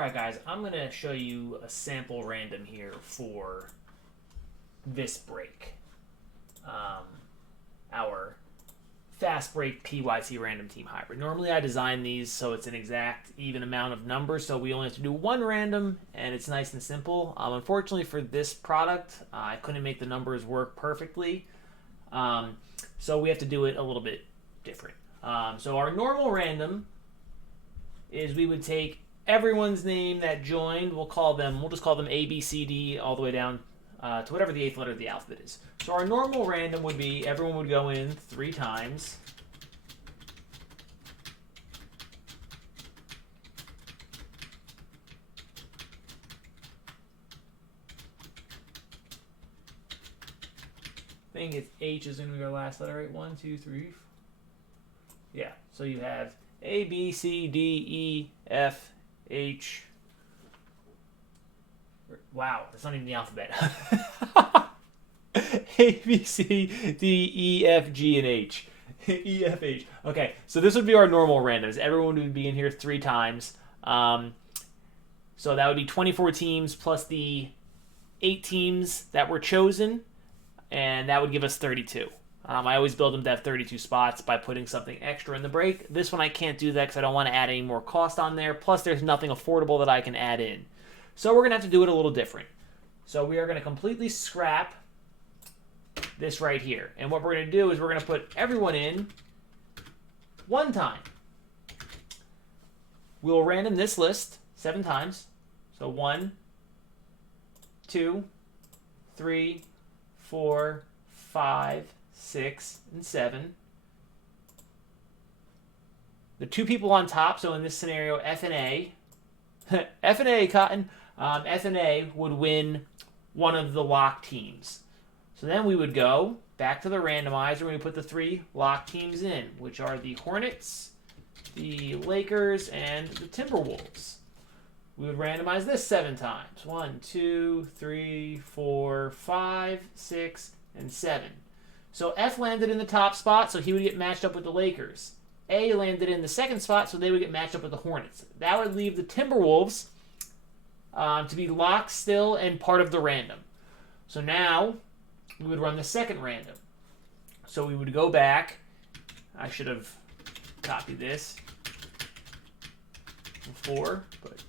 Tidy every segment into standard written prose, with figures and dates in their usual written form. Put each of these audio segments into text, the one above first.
Alright guys, I'm going to show you a sample random here for this break. Our fast break PYT random team hybrid. Normally I design these so it's an exact even amount of numbers, so we only have to do one random and it's nice and simple. Unfortunately for this product, I couldn't make the numbers work perfectly, so we have to do it a little bit different. So our normal random is we would take everyone's name that joined. We'll just call them A, B, C, D, all the way down to whatever the 8th letter of the alphabet is. So our normal random would be everyone would go in 3 times. I think it's H is going to be our last letter, right? 1, 2, 3. Yeah, so you have A, B, C, D, E, F, H. Wow, that's not even the alphabet. A, B, C, D, E, F, G, and H. E, F, H. Okay, so this would be our normal randoms. Everyone would be in here 3 times. So that would be 24 teams plus the 8 teams that were chosen, and that would give us 32. I always build them to have 32 spots by putting something extra in the break. This one I can't do that because I don't want to add any more cost on there. Plus, there's nothing affordable that I can add in. So we're going to have to do it a little different. So we are going to completely scrap this right here. And what we're going to do is we're going to put everyone in 1 time. We'll random this list 7 times. So 1, 2, 3, 4, 5, 6, and 7. The 2 people on top, so in this scenario, F and A. F and A, Cotton. F and A would win one of the lock teams. So then we would go back to the randomizer and we put the 3 lock teams in, which are the Hornets, the Lakers, and the Timberwolves. We would randomize this 7 times. 1, 2, 3, 4, 5, 6, and 7. So F landed in the top spot, so he would get matched up with the Lakers. A landed in the 2nd spot, so they would get matched up with the Hornets. That would leave the Timberwolves to be locked still and part of the random. So now we would run the 2nd random. So we would go back. I should have copied this before, but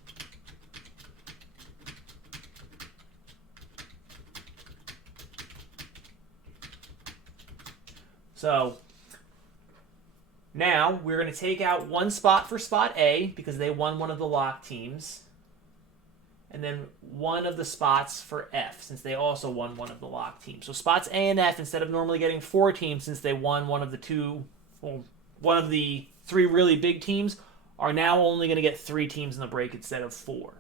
so now we're going to take out 1 spot for spot A because they won one of the lock teams. And then 1 of the spots for F since they also won one of the lock teams. So spots A and F, instead of normally getting 4 teams since they won one of the 3 really big teams, are now only going to get 3 teams in the break instead of 4.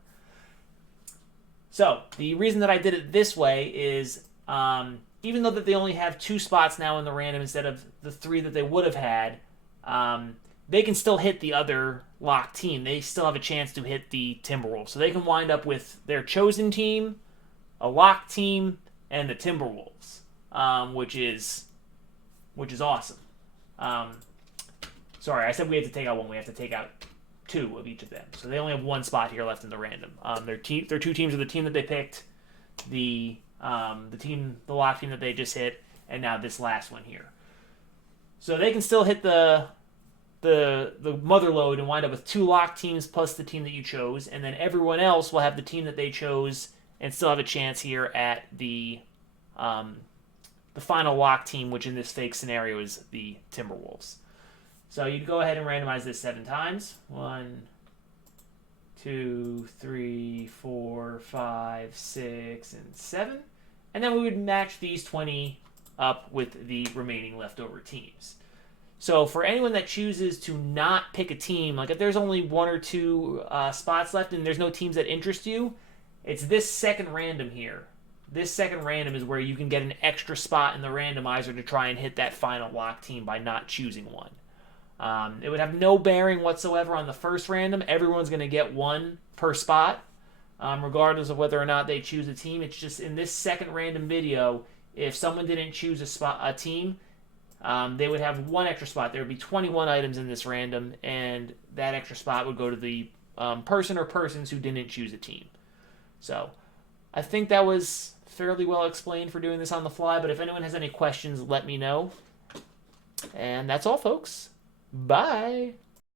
So the reason that I did it this way is even though that they only have 2 spots now in the random instead of the 3 that they would have had, they can still hit the other lock team. They still have a chance to hit the Timberwolves. So they can wind up with their chosen team, a lock team, and the Timberwolves, which is awesome. Sorry, I said we have to take out 1. We have to take out 2 of each of them. So they only have 1 spot here left in the random. Their 2 teams are the team that they picked, the lock team that they just hit, and now this last one here. So they can still hit the mother load and wind up with 2 lock teams plus the team that you chose, and then everyone else will have the team that they chose and still have a chance here at the final lock team, which in this fake scenario is the Timberwolves. So you'd go ahead and randomize this 7 times. 1, 2, 3, 4, 5, 6, and 7. And then we would match these 20 up with the remaining leftover teams. So for anyone that chooses to not pick a team, like if there's only 1 or 2 spots left and there's no teams that interest you, it's this 2nd random here. This 2nd random is where you can get an extra spot in the randomizer to try and hit that final lock team by not choosing one. It would have no bearing whatsoever on the 1st random. Everyone's going to get 1 per spot, regardless of whether or not they choose a team. It's just in this 2nd random video, if someone didn't choose a team, they would have 1 extra spot. There would be 21 items in this random, and that extra spot would go to the person or persons who didn't choose a team. So I think that was fairly well explained for doing this on the fly, but if anyone has any questions, let me know. And that's all, folks. Bye.